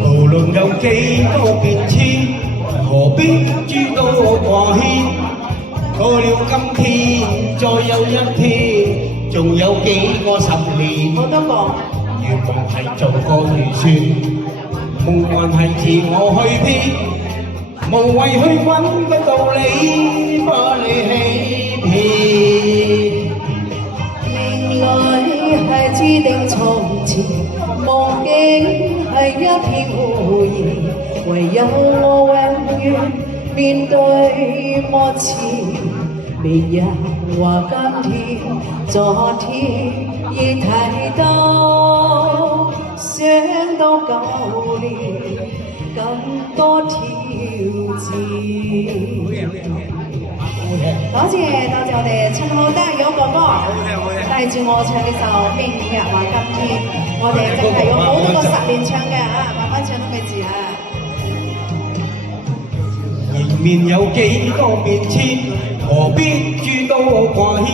無論有幾多變遷，何必諸多掛牽？過了今天，再有一天，仲有幾個十年。我都講，願望係做個預算，夢幻係自我去編，無謂去揾個道理，把你欺騙。命裏係注定從前，夢境係一片胡言，唯有我永遠面對幕前。明日或今天，昨天亦提到，想到舊年更多挑戰。多謝我哋陳浩德友哥哥帶住我唱呢首《明日或今天》，我哋真係用好多個10年唱嘅啊，慢慢唱都未字啊！迎面有幾多變遷，何必諸多掛牽？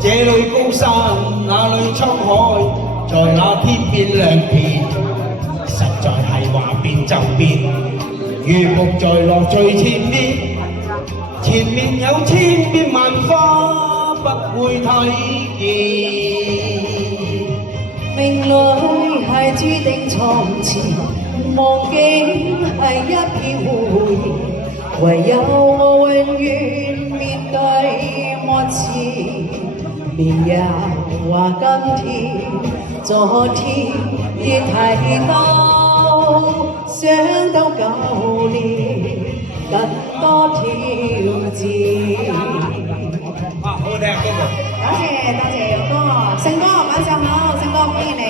這裏高山，那裏滄海，在那天變兩片，實在係話變就變，如木在落最前面。前面有千變萬化，不會睇見。命裏係注定從前，夢境係一片胡言，唯有我永遠面對幕前。明日或今天，昨天亦提到，想到舊年更多挑戰。好聽嗰個。多謝友哥，勝哥晚上好，勝哥歡迎你。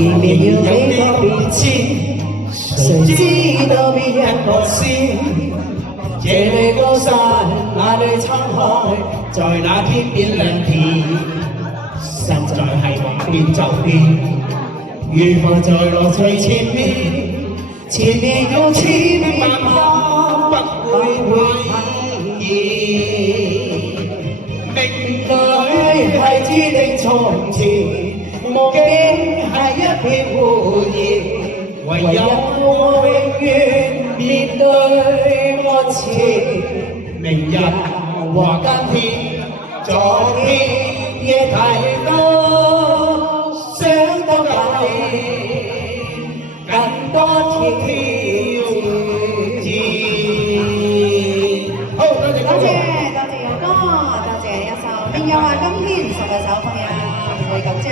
前面有幾個變遷，誰知道邊一個先？這裏高山，那裏滄海，在那天變兩片，實在係話變就變，如何在落最前面？前面有千變萬化，不會睇見。命裏係注定從前，夢境係一片胡言，唯有我永遠面對幕前。明日或今天，昨天亦提到，想到舊年更多挑戰。好，多謝友哥，多謝一首《明日或今天》，10個手風呀，唔會咁啫。